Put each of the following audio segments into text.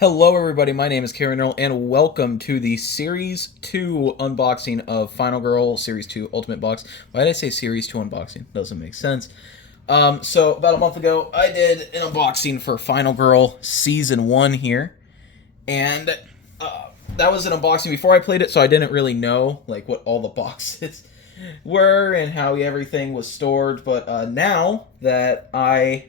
Hello, everybody. My name is Karen Earl, and welcome to the Series 2 unboxing of Final Girl Series 2 Ultimate Box. Why did I say Series 2 unboxing? Doesn't make sense. So, about a month ago, I did an unboxing for Final Girl Season 1 here, and that was an unboxing before I played it, so I didn't really know like what all the boxes were and how everything was stored, but now that I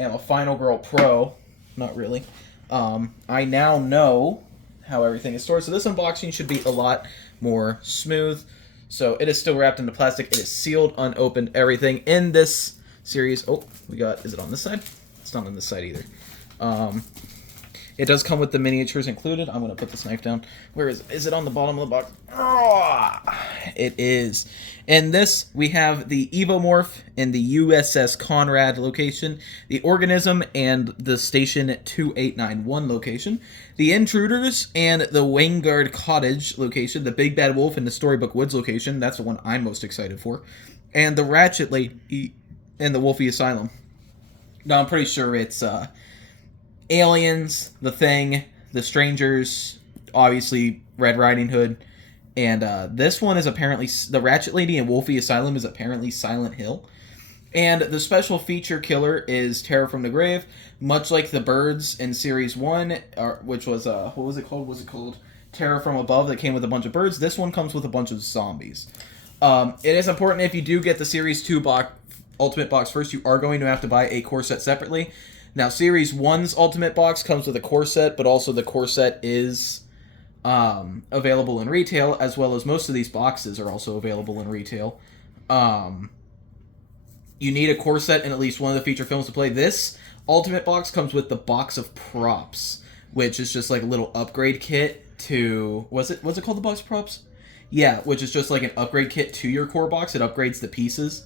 am a Final Girl Pro, not really, I now know how everything is stored. So this unboxing should be a lot more smooth. So it is still wrapped into plastic. It is sealed, unopened, everything in this series. Oh, we got, is it on this side? It's not on this side either. It does come with the miniatures included. I'm going to put this knife down. Where is it? Is it on the bottom of the box? Oh, it is. In this, we have the Evomorph in the USS Conrad location, the Organism and the Station 2891 location, the Intruders and the Vanguard Cottage location, the Big Bad Wolf in the Storybook Woods location. That's the one I'm most excited for. And the Ratchet Lady in the Wolfie Asylum. Now, I'm pretty sure it's Aliens, The Thing, The Strangers, obviously Red Riding Hood, and this one is apparently, the Ratchet Lady and Wolfie Asylum is apparently Silent Hill. And the special feature killer is Terror from the Grave, much like the birds in Series 1, which was, what was it called? Was it called Terror from Above that came with a bunch of birds? This one comes with a bunch of zombies. It is important if you do get the Series 2 Ultimate Box first, you are going to have to buy a core set separately. Now, Series 1's Ultimate Box comes with a core set, but also the core set is available in retail, as well as most of these boxes are also available in retail. You need a core set in at least one of the feature films to play. This Ultimate Box comes with the box of props, which is just like a little upgrade kit to... what's it called, the box of props? Yeah, which is just like an upgrade kit to your core box. It upgrades the pieces.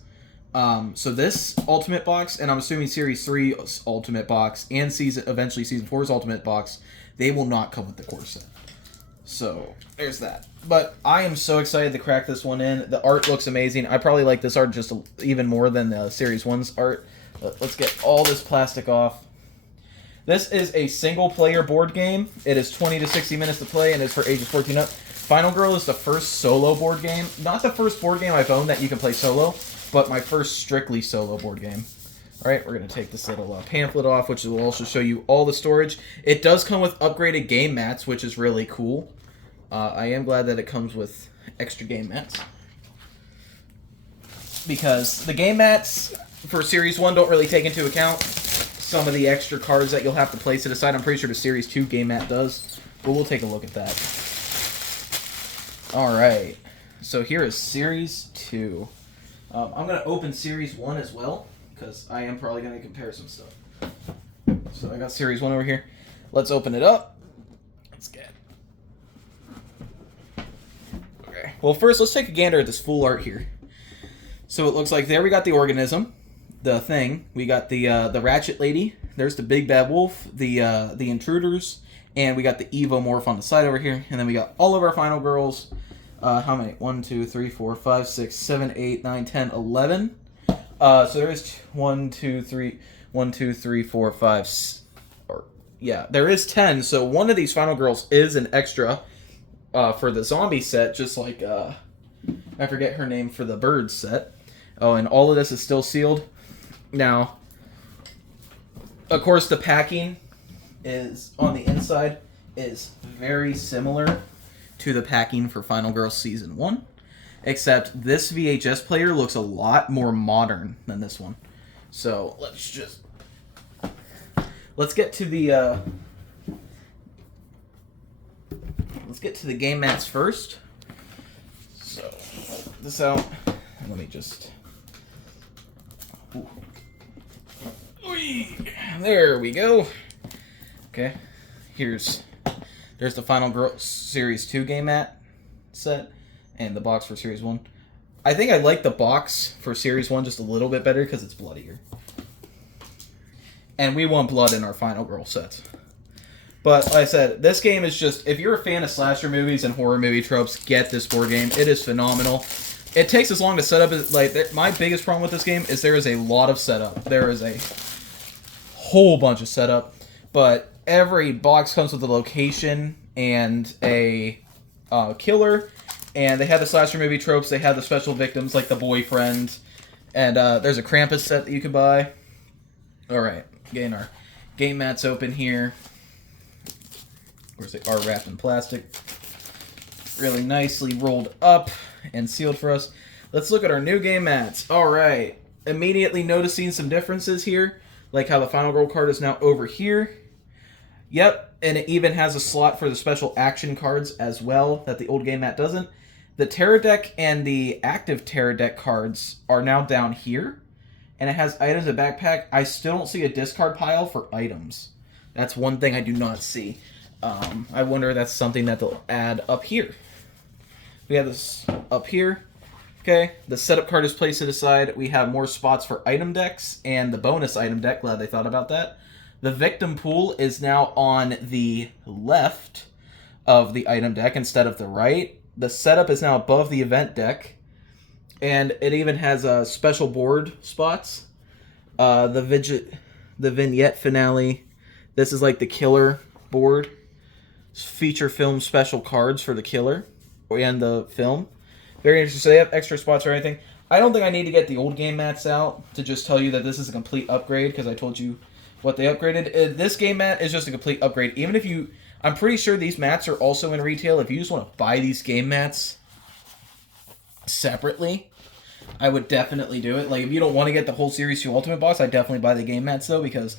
So this Ultimate Box, and I'm assuming Series 3's Ultimate Box, and eventually Season 4's Ultimate Box, they will not come with the core set. So, there's that. But I am so excited to crack this one in. The art looks amazing. I probably like this art just even more than the Series 1's art. Let's get all this plastic off. This is a single-player board game. It is 20 to 60 minutes to play, and is for ages 14 up. Final Girl is the first solo board game. Not the first board game I've owned that you can play solo, but my first strictly solo board game. Alright, we're going to take this little pamphlet off, which will also show you all the storage. It does come with upgraded game mats, which is really cool. I am glad that it comes with extra game mats, because the game mats for Series 1 don't really take into account some of the extra cards that you'll have to place it aside. I'm pretty sure the Series 2 game mat does, but we'll take a look at that. Alright, so here is Series 2. I'm going to open Series 1 as well, because I am probably going to compare some stuff. So I got Series 1 over here. Let's open it up. Let's get... okay. Well, first, let's take a gander at this full art here. So it looks like there we got the Organism, the Thing. We got the Ratchet Lady. There's the Big Bad Wolf, the Intruders, and we got the Evomorph on the side over here. And then we got all of our Final Girls. How many? 1, 2, 3, 4, 5, 6, 7, 8, 9, 10, 11. So there is 1, 2, 3, 1, 2, 3, 4, 5, or yeah, there is 10. So one of these Final Girls is an extra for the zombie set, just like I forget her name for the bird set. Oh, and all of this is still sealed. Now, of course, the packing is on the inside is very similar to the packing for Final Girl Season 1, except this VHS player looks a lot more modern than this one. So let's get to the game mats first. So put this out. Let me just... ooh. There we go. Okay, there's the Final Girl Series 2 game mat set, and the box for Series 1. I think I like the box for Series 1 just a little bit better because it's bloodier. And we want blood in our Final Girl sets. But like I said, this game is just, if you're a fan of slasher movies and horror movie tropes, get this board game. It is phenomenal. It takes as long to set up as, like, my biggest problem with this game is there is a lot of setup. There is a whole bunch of setup, but every box comes with a location and a killer, and they have the slasher movie tropes. They have the special victims like the boyfriend, and there's a Krampus set that you can buy. All right, getting our game mats open here. Of course, they are wrapped in plastic, really nicely rolled up and sealed for us. Let's look at our new game mats. All right, immediately noticing some differences here, like how the Final Girl card is now over here. Yep, and it even has a slot for the special action cards as well that the old game mat doesn't. The Terror Deck and the active Terror Deck cards are now down here, and it has items and backpack. I still don't see a discard pile for items. That's one thing I do not see. I wonder if that's something that they'll add up here. We have this up here. Okay, the setup card is placed to the side. We have more spots for item decks and the bonus item deck. Glad they thought about that. The victim pool is now on the left of the item deck instead of the right. The setup is now above the event deck. And it even has special board spots. The vignette finale. This is like the killer board. Feature film special cards for the killer and the film. Very interesting. So they have extra spots or anything. I don't think I need to get the old game mats out to just tell you that this is a complete upgrade, because I told you what they upgraded. This game mat is just a complete upgrade. Even if you... I'm pretty sure these mats are also in retail. If you just want to buy these game mats separately, I would definitely do it. Like, if you don't want to get the whole Series 2 Ultimate box, I'd definitely buy the game mats, though, because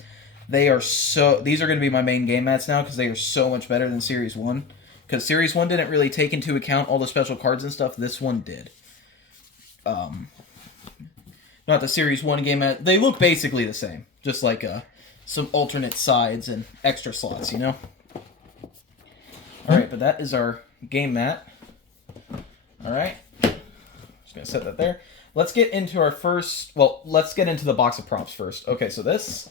they are so... These are going to be my main game mats now, because they are so much better than Series 1. Because Series 1 didn't really take into account all the special cards and stuff. This one did. Not the Series 1 game mat. They look basically the same. Just like some alternate sides and extra slots, you know? Alright, but that is our game mat. Alright. Just going to set that there. Let's get into our first... Well, let's get into the box of props first. Okay, so this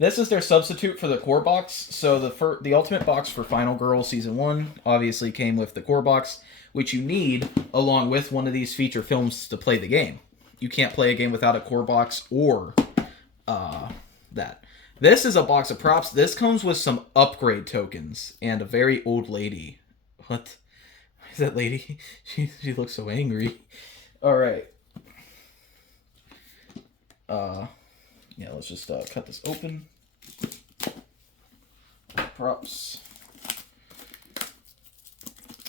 is their substitute for the core box. So the Ultimate box for Final Girl Season 1 obviously came with the core box, which you need along with one of these feature films to play the game. You can't play a game without a core box or that. This is a box of props. This comes with some upgrade tokens and a very old lady. What? Is that lady? She looks so angry. Alright. Yeah, let's just cut this open. Props.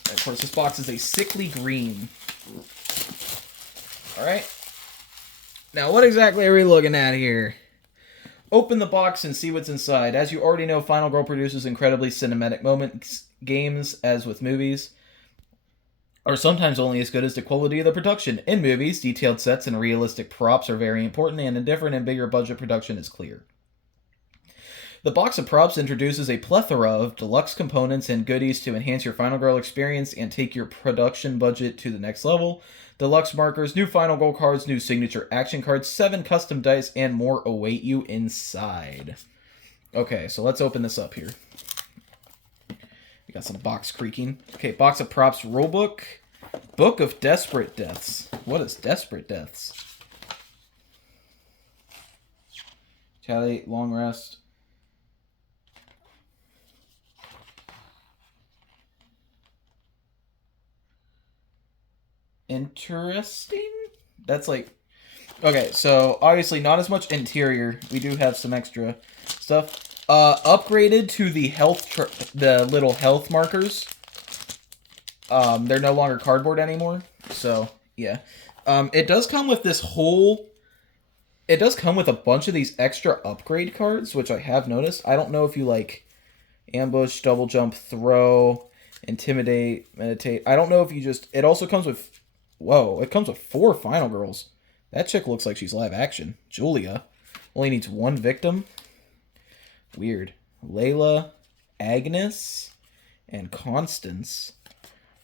And of course, this box is a sickly green. Alright. Now, what exactly are we looking at here? Open the box and see what's inside. As you already know, Final Girl produces incredibly cinematic moments. Games, as with movies, are sometimes only as good as the quality of the production. In movies, detailed sets and realistic props are very important, and in different and bigger budget production is clear. The box of props introduces a plethora of deluxe components and goodies to enhance your Final Girl experience and take your production budget to the next level. Deluxe markers, new Final Girl cards, new signature action cards, 7 custom dice, and more await you inside. Okay, so let's open this up here. We got some box creaking. Okay, box of props rulebook. Book of Desperate Deaths. What is Desperate Deaths? Tally, long rest. Interesting. That's like... Okay, so obviously not as much interior. We do have some extra stuff. Upgraded to the the little health markers. They're no longer cardboard anymore. So, yeah. It does come with this whole... It does come with a bunch of these extra upgrade cards, which I have noticed. I don't know if you like ambush, double jump, throw, intimidate, meditate. I don't know if you just... It also comes with... Whoa, it comes with 4 Final Girls. That chick looks like she's live action. Julia. Only needs 1 victim. Weird. Layla, Agnes, and Constance.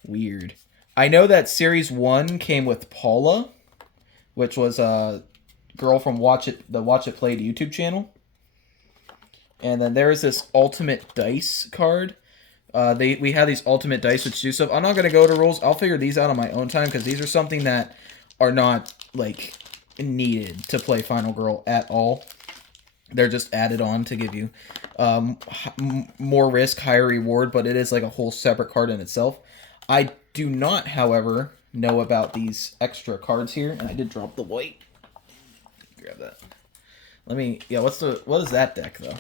Weird. I know that Series 1 came with Paula, which was a girl from the Watch It Played YouTube channel. And then there is this Ultimate Dice card. We have these Ultimate Dice which do stuff. I'm not going to go to rules. I'll figure these out on my own time, because these are something that are not, like, needed to play Final Girl at all. They're just added on to give you more risk, higher reward, but it is like a whole separate card in itself. I do not, however, know about these extra cards here, and I did drop the white. Grab that. Let me. Yeah, what is that deck though?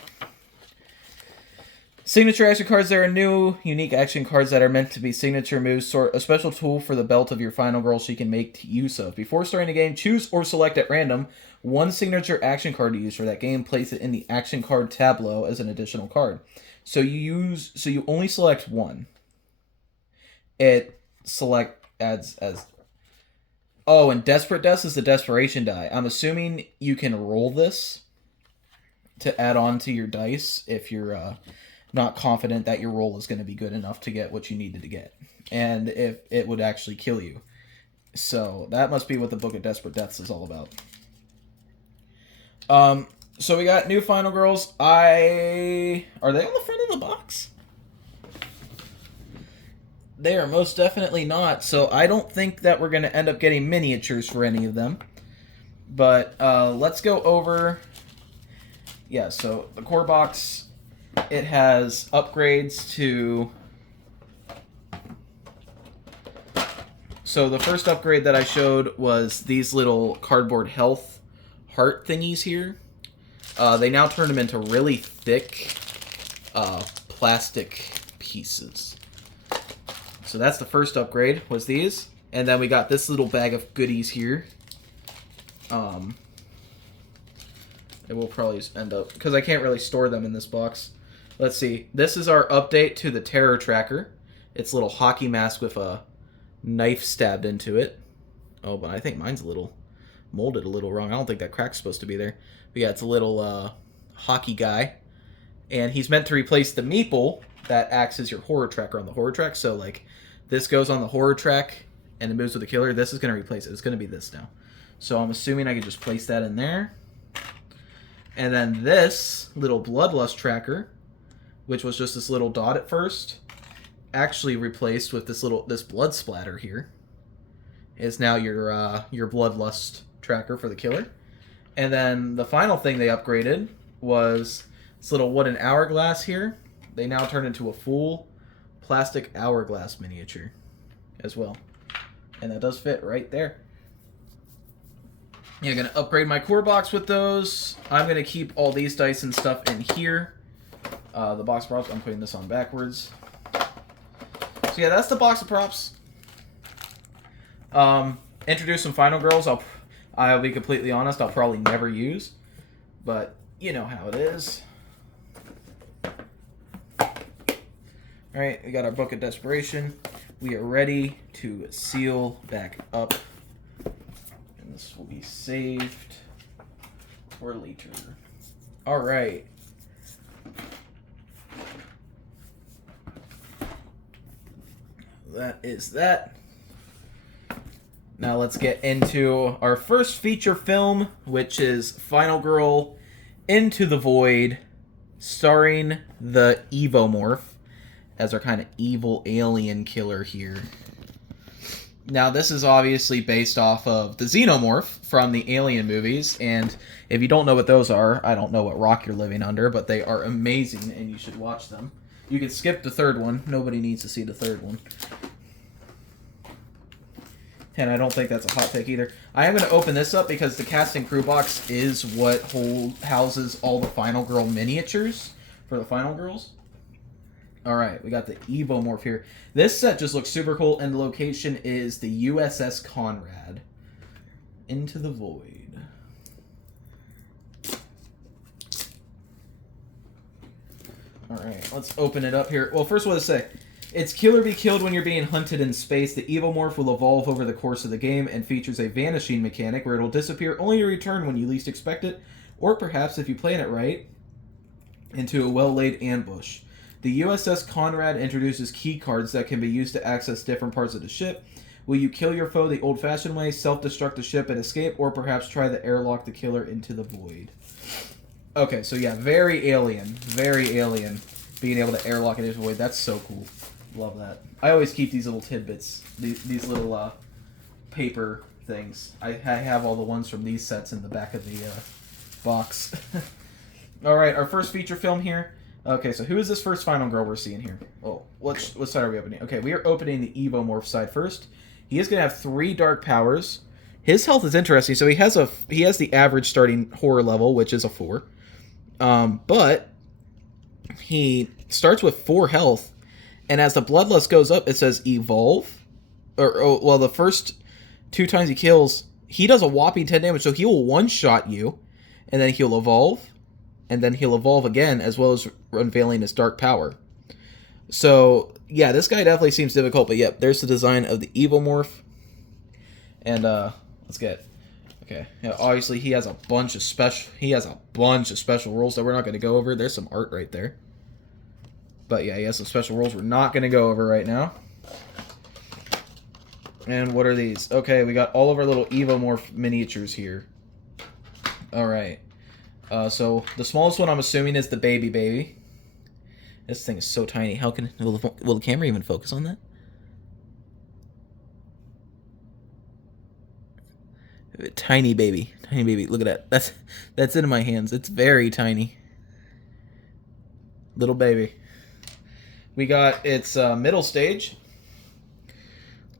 Signature action cards. There are new, unique action cards that are meant to be signature moves. Sort a special tool for the belt of your final girl she can make use of. Before starting the game, choose or select at random one signature action card to use for that game. Place it in the action card tableau as an additional card. So you only select one. It adds as. Oh, and Desperate Death is the desperation die. I'm assuming you can roll this to add on to your dice if you're not confident that your roll is going to be good enough to get what you needed to get, and if it would actually kill you. So that must be what the Book of Desperate Deaths is all about. So we got new Final Girls. Are they on the front of the box? They are most definitely not. So I don't think that we're going to end up getting miniatures for any of them. But let's go over. Yeah. So the core box. It has upgrades to... So the first upgrade that I showed was these little cardboard health heart thingies here. They now turn them into really thick plastic pieces. So that's the first upgrade, was these. And then we got this little bag of goodies here. It will probably just end up... because I can't really store them in this box. Let's see. This is our update to the Terror Tracker. It's a little hockey mask with a knife stabbed into it. Oh, but I think mine's a little molded a little wrong. I don't think that crack's supposed to be there. But yeah, it's a little hockey guy. And he's meant to replace the meeple that acts as your horror tracker on the horror track. So, like, this goes on the horror track and it moves with the killer. This is going to replace it. It's going to be this now. So I'm assuming I could just place that in there. And then this little Bloodlust tracker, which was just this little dot at first, actually replaced with this blood splatter here, is now your Bloodlust tracker for the killer. And then the final thing they upgraded was this little wooden hourglass here. They now turn into a full plastic hourglass miniature as well. And that does fit right there. Yeah, I'm going to upgrade my core box with those. I'm going to keep all these dice and stuff in here. The box props, I'm putting this on backwards. So yeah, that's the box of props. Introduce some Final Girls. I'll be completely honest, I'll probably never use. But you know how it is. Alright, we got our Book of Desperation. We are ready to seal back up. And this will be saved for later. Alright. That is that. Now let's get into our first feature film, which is Final Girl Into the Void, starring the Evomorph as our kind of evil alien killer here. Now this is obviously based off of the Xenomorph from the Alien movies, and if you don't know what those are, I don't know what rock you're living under, but they are amazing and you should watch them. You can skip the third one. Nobody needs to see the third one. And I don't think that's a hot take either. I am going to open this up because the cast and crew box is what houses all the Final Girl miniatures for the Final Girls. Alright, we got the Evomorph here. This set just looks super cool, and the location is the USS Conrad. Into the Void. Alright, let's open it up here. Well, first what does it say? It's kill or be killed when you're being hunted in space. The Evomorph will evolve over the course of the game and features a vanishing mechanic where it'll disappear only to return when you least expect it, or perhaps, if you plan it right, into a well-laid ambush. The USS Conrad introduces key cards that can be used to access different parts of the ship. Will you kill your foe the old-fashioned way, self-destruct the ship and escape, or perhaps try to airlock the killer into the void? Okay, so yeah, very alien, being able to airlock it into the void. That's so cool. Love that. I always keep these little tidbits, these little paper things. I have all the ones from these sets in the back of the box. All right, our first feature film here. Okay, so who is this first final girl we're seeing here? Oh, what side are we opening? Okay, we are opening the Evomorph side first. He is going to have 3 dark powers. His health is interesting. So he has the average starting horror level, which is a 4. But he starts with 4 health, and as the bloodlust goes up, it says evolve. Well, the first 2 times he kills, he does a whopping 10 damage. So he will one-shot you, and then he'll evolve, and then he'll evolve again, as well as unveiling his dark power. So, yeah, this guy definitely seems difficult, but yep, there's the design of the Evomorph. And, let's get... Okay, yeah, obviously he has a bunch of special rules that we're not going to go over. There's some art right there. But yeah, he has some special rules we're not going to go over right now. And what are these? Okay, we got all of our little Evomorph miniatures here. Alright. So the smallest one I'm assuming is the baby. This thing is so tiny. How can... Will the camera even focus on that? Tiny baby. Look at that. That's in my hands. It's very tiny. Little baby. We got its middle stage.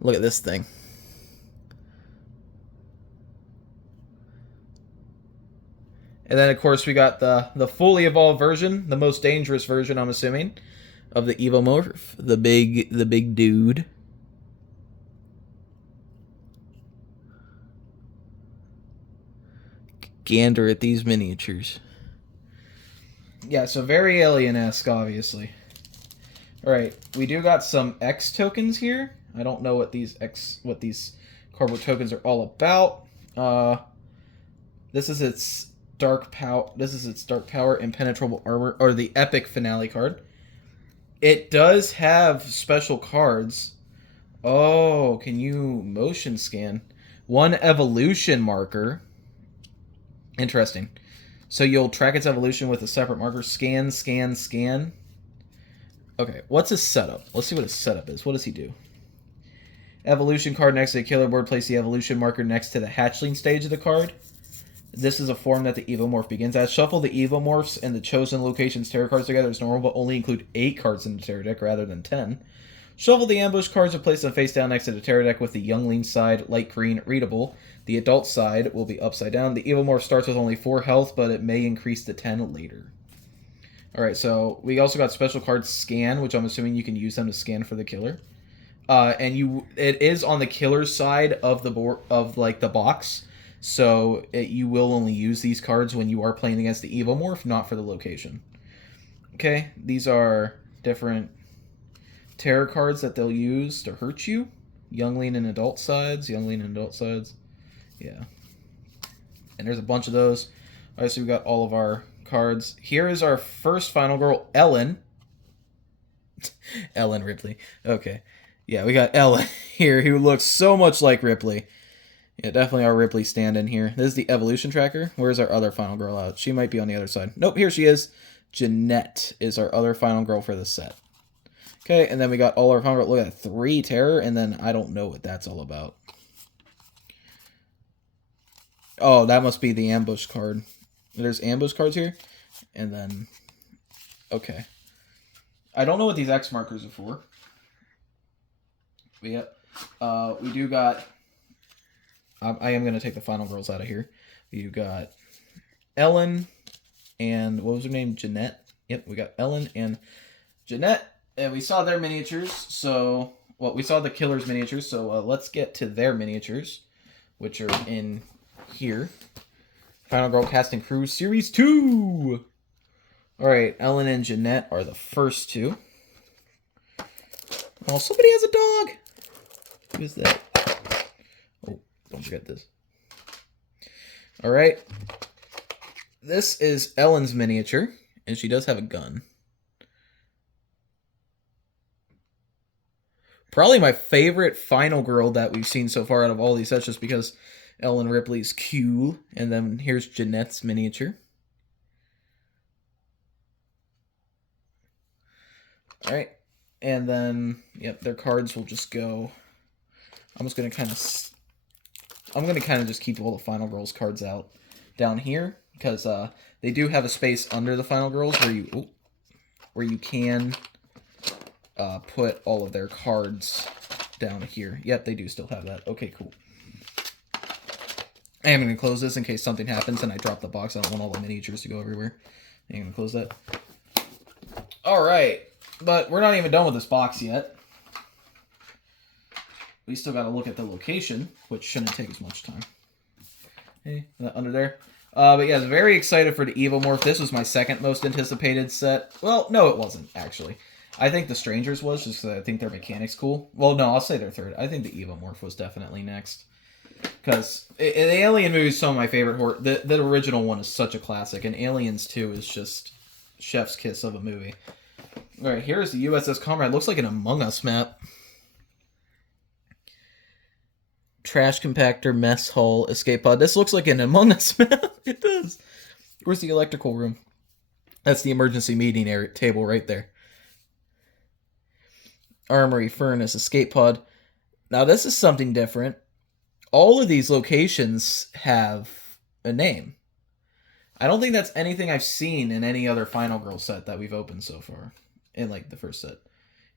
Look at this thing. And then, of course, we got the fully evolved version, the most dangerous version, I'm assuming, of the Evomorph, the big dude. Gander at these miniatures. Yeah, so very alien-esque, obviously. Alright, we do got some X tokens here. I don't know what these cardboard tokens are all about. This is its dark power, impenetrable armor, or the epic finale card. It does have special cards. Oh, can you motion scan? 1 evolution marker. Interesting. So you'll track its evolution with a separate marker. Scan. Okay, what's his setup? Let's see what his setup is. What does he do? Evolution card next to the killer board. Place the evolution marker next to the hatchling stage of the card. This is a form that the Evomorph begins at. Shuffle the Evomorphs and the chosen locations tarot cards together as normal, but only include 8 cards in the tarot deck rather than 10. Shuffle the ambush cards and place them face down next to the tarot deck with the youngling side light green readable. The adult side will be upside down. The Evomorph starts with only 4 health, but it may increase to 10 later. Alright, so we also got special cards Scan, which I'm assuming you can use them to scan for the killer. It is on the killer's side of the board, of like the box. So you will only use these cards when you are playing against the Evomorph, not for the location. Okay, these are different terror cards that they'll use to hurt you. Youngling and adult sides. Yeah. And there's a bunch of those. Alright, so we got all of our cards. Here is our first final girl, Ellen. Ellen Ripley. Okay. Yeah, we got Ellen here, who looks so much like Ripley. Yeah, definitely our Ripley stand-in here. This is the evolution tracker. Where's our other final girl out? She might be on the other side. Nope, here she is. Jeanette is our other final girl for this set. Okay, and then we got all our final girl. Look at that, 3 terror, and then I don't know what that's all about. Oh, that must be the ambush card. There's ambush cards here. And then... Okay. I don't know what these X markers are for. But yeah. We do got... I am going to take the final girls out of here. You got Ellen and... What was her name? Jeanette? Yep, we got Ellen and Jeanette. And we saw their miniatures, so... Well, we saw the killer's miniatures, so let's get to their miniatures, which are in here. Final Girl Casting Crew Series 2! Alright, Ellen and Jeanette are the first 2. Oh, somebody has a dog! Who's that? Oh, don't forget this. Alright. This is Ellen's miniature, and she does have a gun. Probably my favorite final girl that we've seen so far out of all these sets, just because Ellen Ripley's cool. And then here's Jeanette's miniature. Alright. And then, yep, their cards will just go... I'm going to kind of just keep all the final girls cards out. down here because they do have a space under the Final Girls where you can put all of their cards down here. Yep, they do still have that. Okay, cool. I am going to close this in case something happens and I drop the box. I don't want all the miniatures to go everywhere. I'm going to close that. Alright, but we're not even done with this box yet. We still got to look at the location, which shouldn't take as much time. Hey, under there. But yeah, I was very excited for the Evomorph. This was my second most anticipated set. Well, no, it wasn't, actually. I think the Strangers was, just because I think their mechanic's cool. Well, no, I'll say they're third. I think the Evomorph was definitely next. Because the Alien movie is some of my favorite horror. The original one is such a classic, and Aliens 2 is just chef's kiss of a movie. Alright, here's the USS Comrade. Looks like an Among Us map. Trash compactor, mess hall, escape pod. This looks like an Among Us map. It does. Where's the electrical room? That's the emergency meeting area, table right there. Armory, furnace, escape pod. Now this is something different. All of these locations have a name. I don't think that's anything I've seen in any other Final Girl set that we've opened so far. In, like, the first set.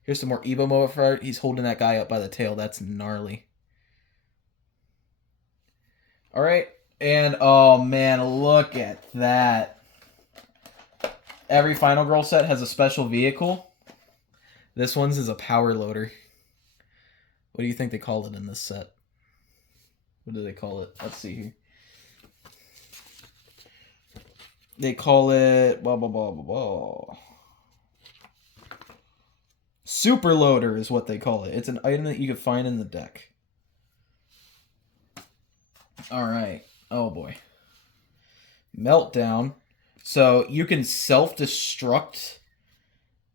Here's some more Evomorph art. He's holding that guy up by the tail. That's gnarly. Alright. And, oh, man, look at that. Every Final Girl set has a special vehicle. This one's is a power loader. What do you think they called it in this set? What do they call it? Let's see here. They call it... Blah, blah, blah, blah, blah. Super loader is what they call it. It's an item that you can find in the deck. Alright. Oh, boy. Meltdown. So, you can self-destruct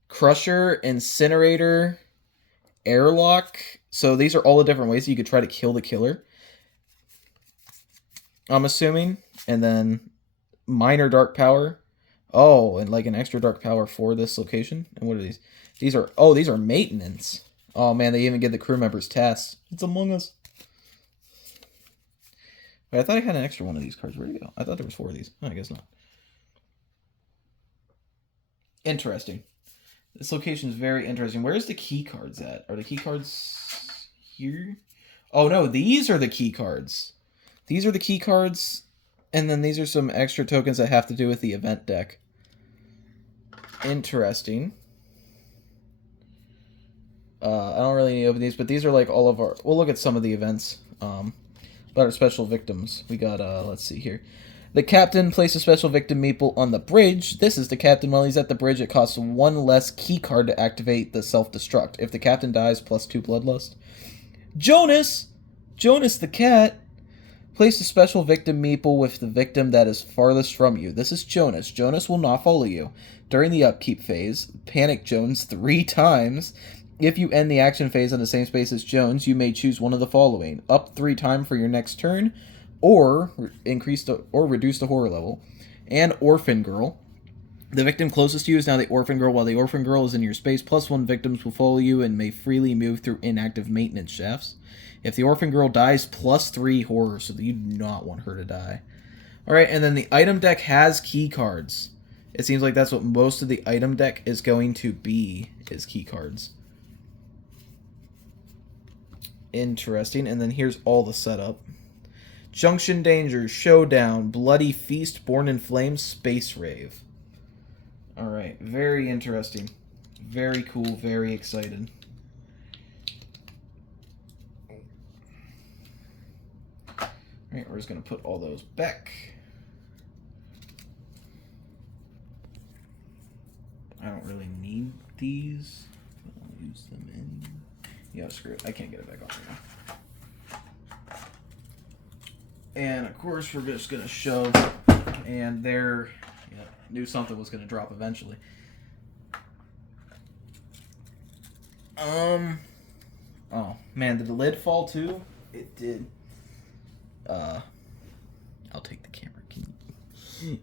Crusher, Incinerator, Airlock. So, these are all the different ways you could try to kill the killer. I'm assuming. And then minor dark power. Oh, and like an extra dark power for this location. And what are these? These are maintenance. Oh man, they even give the crew members tasks. It's Among Us. Wait, I thought I had an extra one of these cards. Where'd it go? I thought there was 4 of these. Oh, I guess not. Interesting. This location is very interesting. Where's the key cards at? Are the key cards here? Oh no, these are the key cards. These are the key cards, and then these are some extra tokens that have to do with the event deck. Interesting. I don't really need to open these, but these are like all of our... We'll look at some of the events. About our special victims. We got, let's see here. The captain places a special victim meeple on the bridge. This is the captain. While he's at the bridge, it costs 1 less key card to activate the self-destruct. If the captain dies, plus 2 bloodlust. Jonas! Jonas the cat. Place a special victim meeple with the victim that is farthest from you. This is Jonas. Jonas will not follow you. During the upkeep phase, panic Jones 3 times. If you end the action phase in the same space as Jones, you may choose one of the following. Up 3 times for your next turn, or reduce the horror level. And Orphan Girl. The victim closest to you is now the Orphan Girl. While the Orphan Girl is in your space, plus 1 victims will follow you and may freely move through inactive maintenance shafts. If the Orphan Girl dies, plus 3 horror, so you do not want her to die. Alright, and then the item deck has key cards. It seems like that's what most of the item deck is going to be, is key cards. Interesting, and then here's all the setup. Junction Danger, Showdown, Bloody Feast, Born in Flames, Space Rave. Alright, very interesting. Very cool, very excited. Alright, we're just going to put all those back. I don't really need these. I'll use them in... Yeah, screw it. I can't get it back on right now. And, of course, we're just going to shove. And there... Yeah, knew something was going to drop eventually. Oh, man, did the lid fall too? It did. I'll take the camera. Can you...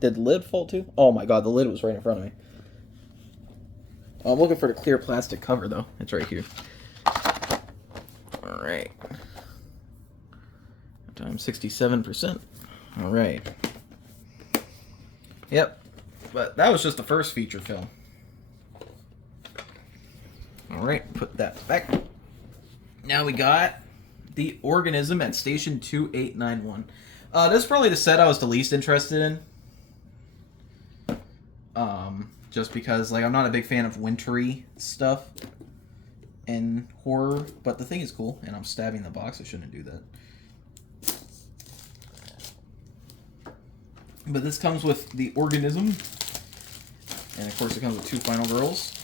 Did the lid fall too? Oh my god, the lid was right in front of me. I'm looking for the clear plastic cover, though. It's right here. All right. Times 67%. All right. Yep. But that was just the first feature film. All right, put that back. Now we got the organism at Station 2891. This is probably the set I was the least interested in. Just because, like, I'm not a big fan of wintry stuff in horror, but the thing is cool, and I'm stabbing the box. I shouldn't do that. But this comes with the organism, and of course it comes with 2 final girls.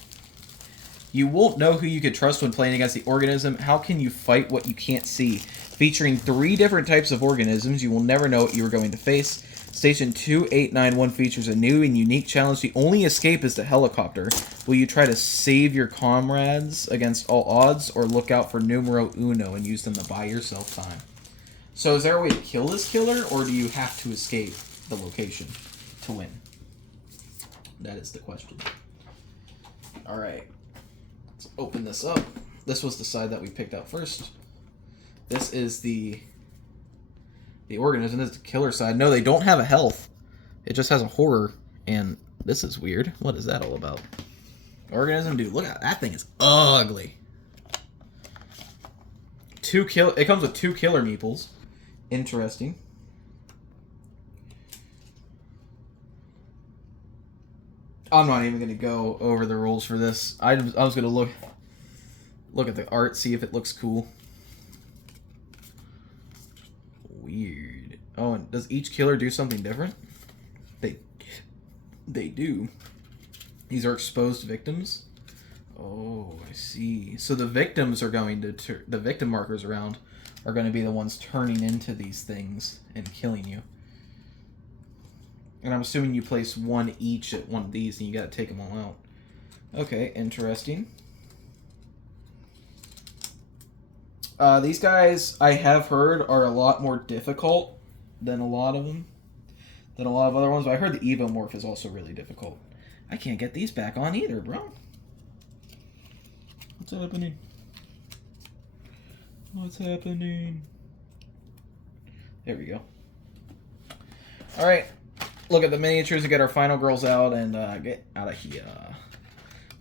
You won't know who you could trust when playing against the organism. How can you fight what you can't see? Featuring 3 different types of organisms, you will never know what you are going to face. Station 2891 features a new and unique challenge. The only escape is the helicopter. Will you try to save your comrades against all odds, or look out for numero uno and use them to buy yourself time? So is there a way to kill this killer, or do you have to escape the location to win? That is the question. Alright. Let's open this up. This was the side that we picked out first. This is the organism. This is the killer side. No, they don't have a health. It just has a horror. And this is weird. What is that all about? Organism, dude, look at that thing. Is ugly. It comes with 2 killer meeples. Interesting. I'm not even going to go over the rules for this. I was going to look at the art, see if it looks cool. Weird. Oh, and does each killer do something different? They do. These are exposed victims. Oh, I see. So the victims are going to the victim markers around are going to be the ones turning into these things and killing you. And I'm assuming you place 1 each at one of these, and you got to take them all out. Okay, interesting. These guys, I have heard, are a lot more difficult than a lot of other ones. But I heard the Evomorph is also really difficult. I can't get these back on either, bro. What's happening? What's happening? There we go. Alright. Look at the miniatures to get our final girls out and get out of here.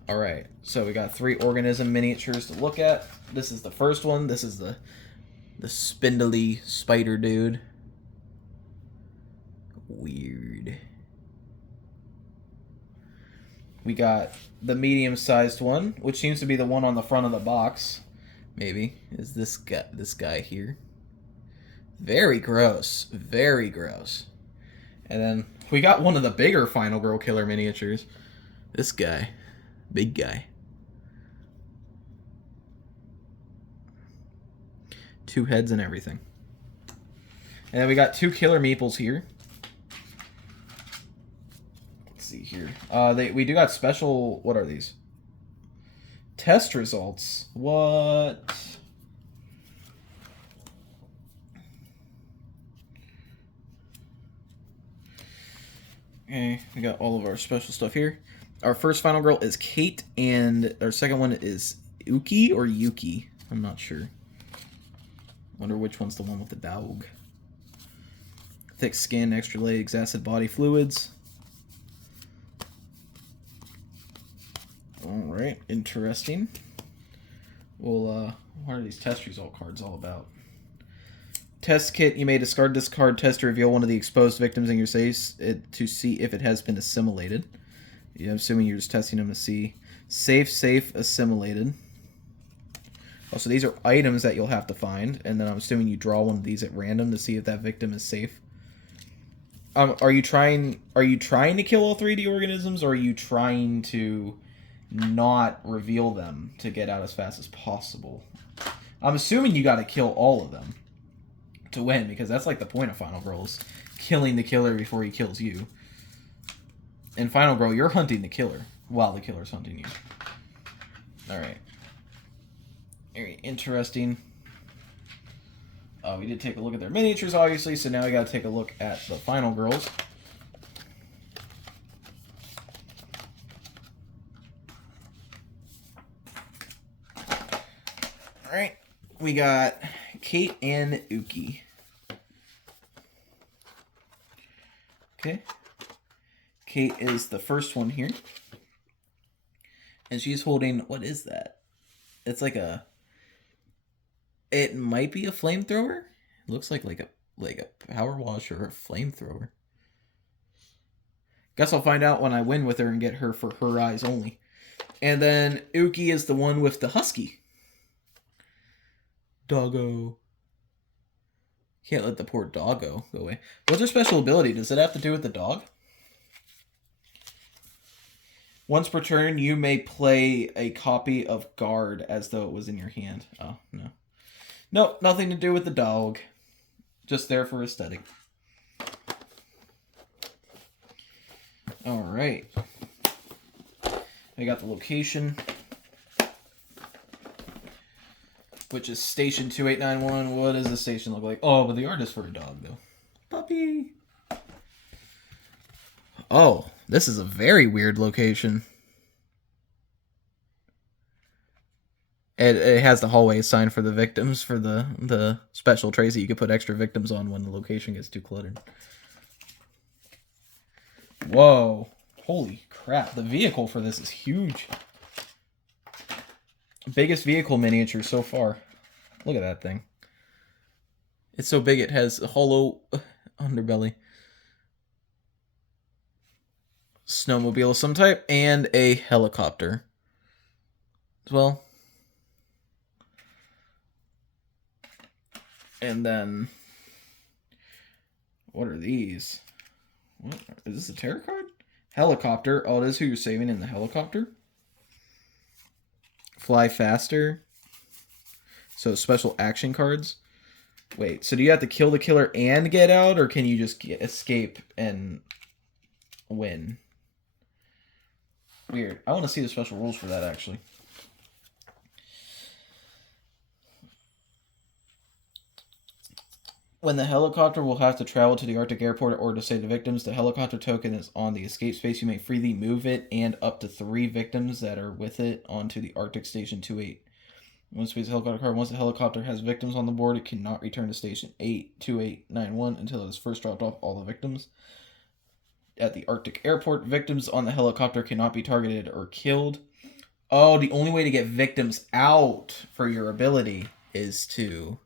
Alright, so we got 3 organism miniatures to look at. This is the first one. This is the spindly spider dude. Weird. We got the medium-sized one, which seems to be the one on the front of the box. Maybe. Is this guy here. Very gross. Very gross. And then we got one of the bigger Final Girl Killer miniatures. This guy. Big guy. 2 heads and everything. And then we got 2 killer meeples here. Let's see here. We do got special... What are these? Test results. What? Okay, we got all of our special stuff here. Our first final girl is Kate, and our second one is Uki or Yuki. I'm not sure. Wonder which one's the one with the dog. Thick skin, extra legs, acid body fluids. Alright, interesting. Well, what are these test result cards all about? Test kit, you may discard this card test to reveal one of the exposed victims in your safe to see if it has been assimilated. I'm assuming you're just testing them to see. Safe, assimilated. Also, these are items that you'll have to find, and then I'm assuming you draw one of these at random to see if that victim is safe. Are you trying to kill all 3D organisms, or are you trying to not reveal them to get out as fast as possible? I'm assuming you got to kill all of them to win, because that's like the point of Final Girl, is killing the killer before he kills you. In Final Girl, you're hunting the killer while the killer's hunting you. Alright. Very interesting. We did take a look at their miniatures, obviously, so now we gotta take a look at the Final Girls. we got Kate and Uki. Okay. Kate is the first one here. And she's holding, what is that? It's like a, it might be a flamethrower. It looks like a power wash or a flamethrower. Guess I'll find out when I win with her and get her for her eyes only. And then Uki is the one with the husky. Doggo. Can't let the poor doggo go away. What's her special ability? Does it have to do with the dog? Once per turn, you may play a copy of Guard as though it was in your hand. Oh, no. Nope, nothing to do with the dog. Just there for aesthetic. Alright. I got the location, which is Station 2891. What does the station look like? Oh, but the art is for a dog, though. Puppy! Oh, this is a very weird location. It has the hallway sign for the victims, for the special trays that you could put extra victims on when the location gets too cluttered. Whoa. Holy crap. The vehicle for this is huge. Biggest vehicle miniature so far. Look at that thing. It's so big it has a hollow underbelly. Snowmobile of some type, and a helicopter as well. And then, what are these? What is this, a tarot card? Helicopter. Oh, it is who you're saving in the helicopter. Fly faster. So special action cards. Wait, so do you have to kill the killer and get out, or can you just escape and win? Weird. I want to see the special rules for that, actually. When the helicopter will have to travel to the Arctic airport in order to save the victims, the helicopter token is on the escape space. You may freely move it and up to 3 victims that are with it onto the Arctic Station 28. Once the helicopter card, once the helicopter has victims on the board, it cannot return to Station 2891 until it has first dropped off all the victims. At the Arctic airport, victims on the helicopter cannot be targeted or killed. Oh, the only way to get victims out for your ability is to